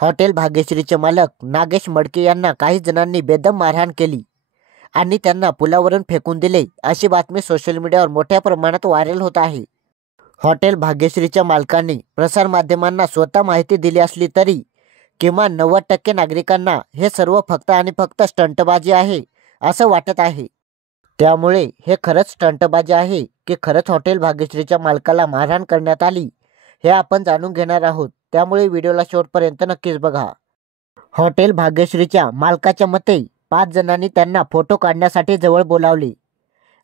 Hotel भाग्यश्रीचे मालक नागेश मडके यांना काही जणांनी बेदम मारहाण केली आणि त्यांना पुलावरून फेकून दिले, अशी बातमी सोशल मीडियावर मोठ्या प्रमाणात व्हायरल होत आहे। हॉटेल भाग्यश्रीच्या मालकांनी प्रसारमाध्यमांना स्वतः माहिती दिली असली तरी किमान 90% नागरिकांना हे सर्व फक्त आणि फक्त स्टंटबाजी आहे असं वाटत आहे। त्यामुळे हे खरंच स्टंटबाजी आहे की खरंच हॉटेल भाग्यश्रीच्या मालकाला मारहाण करण्यात आली, हे आपण जाणून घेणार आहोत। त्यामुळे व्हिडिओला शेवटपर्यंत नक्कीच बघा। हॉटेल भाग्यश्रीच्या मालकाच्या मते 5 जणांनी त्यांना फोटो काढण्यासाठी जवळ बोलावले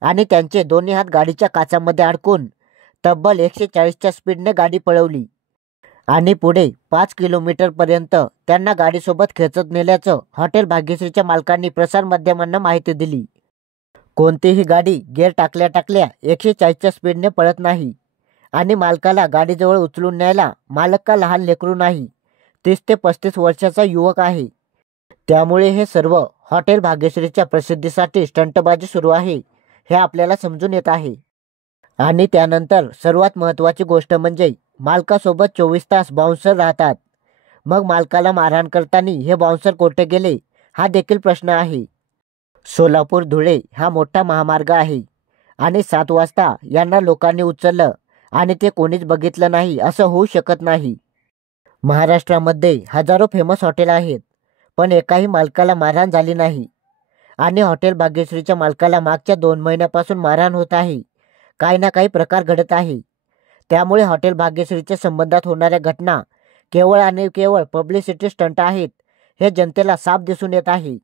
आणि त्यांचे दोन्ही हात गाडीच्या काचामध्ये अडकून तब्बल 140च्या स्पीडने गाडी पळवली आणि पुढे 5 किलोमीटरपर्यंत त्यांना गाडीसोबत खेचत नेल्याचं हॉटेल भाग्यश्रीच्या मालकांनी प्रसारमाध्यमांना माहिती दिली। कोणतीही गाडी गिअर टाकल्या टाकल्या 140च्या स्पीडने पळत नाही आणि मालकाला गाडीजवळ उचलून न्यायला मालक का लहान लेकरू नाही, 30 ते 35 वर्षाचा युवक आहे। त्यामुळे हे सर्व हॉटेल भाग्यश्रीच्या प्रसिद्धीसाठी स्टंटबाजी सुरू आहे हे आपल्याला समजून येत आहे। आणि त्यानंतर सर्वात महत्त्वाची गोष्ट म्हणजे मालकासोबत 24 तास बाउन्सर राहतात। मग मालकाला मारहाण करताना हे बाउन्सर कोठे गेले हा देखील प्रश्न आहे। सोलापूर धुळे हा मोठा महामार्ग आहे आणि 7 वाजता यांना लोकांनी उचललं आणि ते कोणीच बघितलं नाही असं होऊ शकत नाही। महाराष्ट्रामध्ये हजारो फेमस हॉटेल आहेत, पण एकाही मालकाला मारहाण झाली नाही आणि हॉटेल भाग्यश्रीच्या मालकाला मागच्या 2 महिन्यापासून मारहाण होत आहे। काही ना काही प्रकार घडत आहे। त्यामुळे हॉटेल भाग्यश्रीच्या संबंधात होणाऱ्या घटना केवळ आणि केवळ पब्लिसिटी स्टंट आहेत हे जनतेला साफ दिसून येत आहे।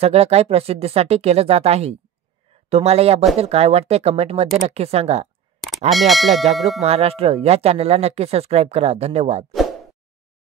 सगळं काही प्रसिद्धीसाठी केलं जात आहे। तुम्हाला याबद्दल काय वाटते कमेंटमध्ये नक्की सांगा आणि आपल्या जागरूक महाराष्ट्र या चॅनलला नक्की सबस्क्राईब करा। धन्यवाद।